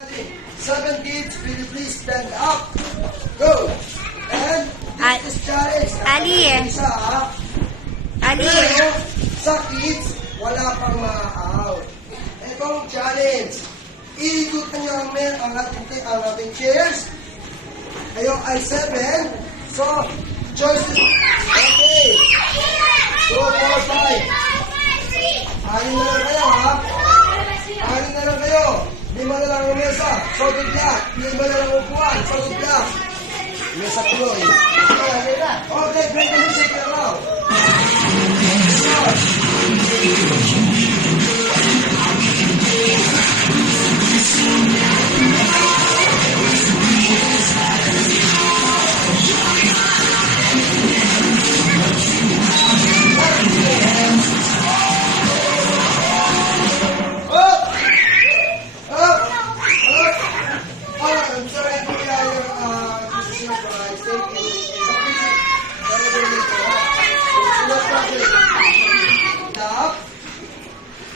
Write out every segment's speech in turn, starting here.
7 kids, will you please stand up? Go! And this challenge. Ali eh. Isa, ha? Ali Pero, eh. sa kids, wala pang ma-out. Itong challenge. Iikutan nyo ang ating chairs. Kayo ay 7. So, choices. Okay. 2, 4, 5. Anin na lang kayo, ha? Anin na lang kayo. 5 na lang ang mesa. So, bigla. 5 na lang upuan. So, bigla. Mesa tuloy. Okay, break the music now.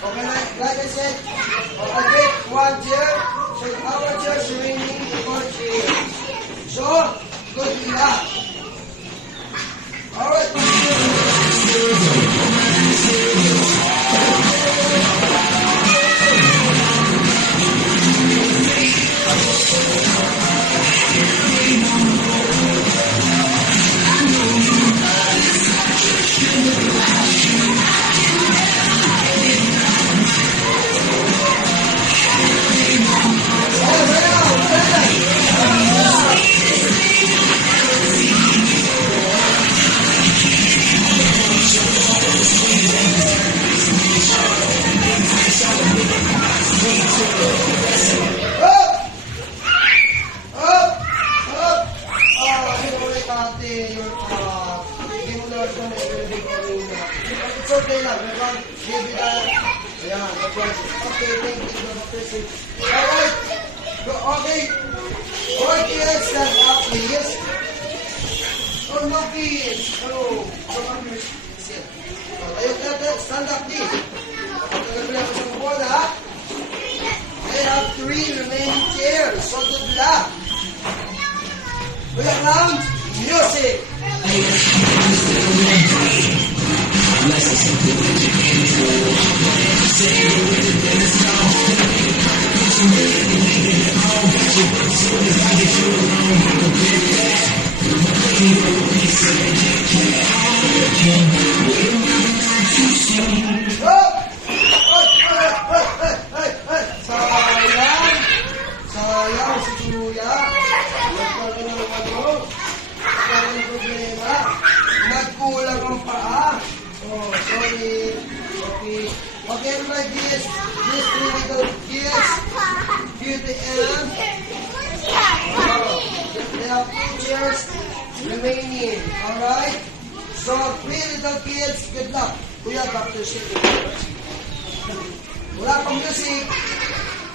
Okay, like I said, I'll take 1 chair, so our chairs remaining 4 chairs. So, good luck. Alright. It's okay lang. We can't give it a... Ayan, that's right. Okay, thank you. Alright. Okay. Alright, kids, stand up, please. Oh, no, kids. Hello. Sit. Ayun, stand up, please. Tagagabi ako sa buwan, ha? I have 3 remaining chairs. So, good luck. Kuya Clown, music. Sayang si Kuya. Nagkulang ang paa. Oh, sorry. Okay. Okay, everybody, this 3 little kids. Beauty and... They have 2 chairs remaining. Alright? So, 3 little kids, good luck. Kuya, back to shit. Wala pang music.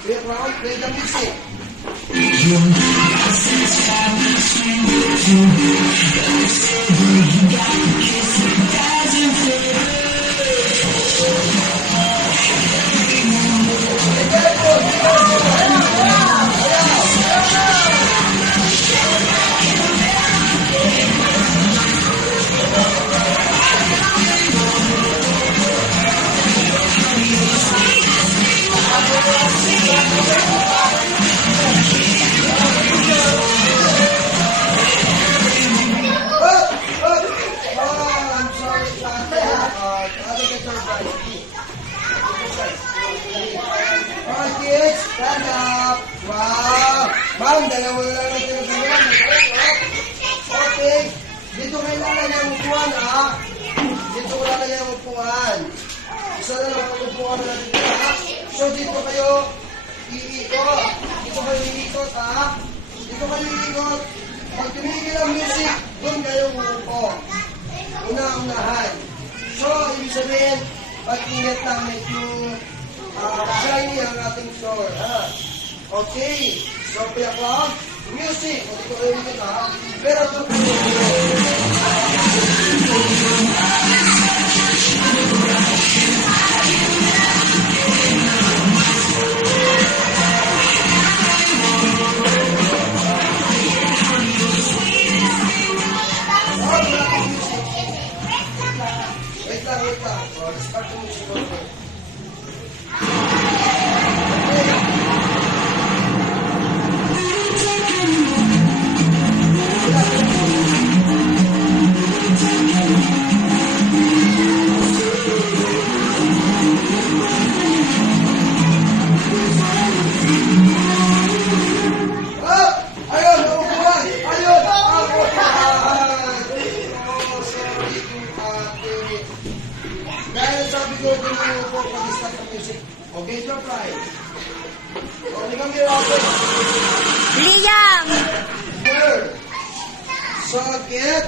Kuya, play the music. Kids, stand up. Wow. Ma'am, dalawa na lang natin ang upuan. Okay. Dito kailangan yung upuan, ha? Dito kailangan yung upuan. Isa na lang ang upuan natin, ha? So, dito kayo iikot. Dito kayo iikot, ha? Dito kayo iikot. Pag tumigil ang music, doon kayo uupo. Una-unahan. So, ibig sabihin, pag-ingat lang medyo shiny ang ating floor, ha? Okay. So, Kuya Clown, music. O, dito kayo dito, ha? Pero ito po. Liam! Girl. So get,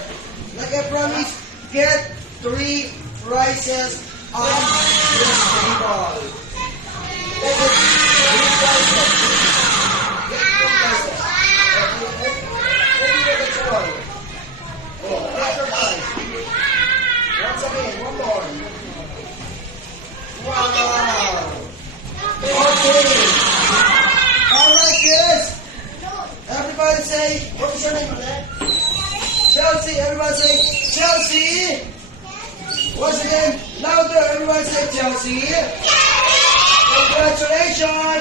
like I promised, get 3 prizes on this table. Get 3 prizes. Get 3 prizes. Maybe get the one. Oh, get your prize. Once again, one more. Wow. Okay. Alright, kids. Everybody say, what is your name, Annette? Chelsea. Everybody say, Chelsea. Once again, louder. Everybody say, Chelsea. Congratulations.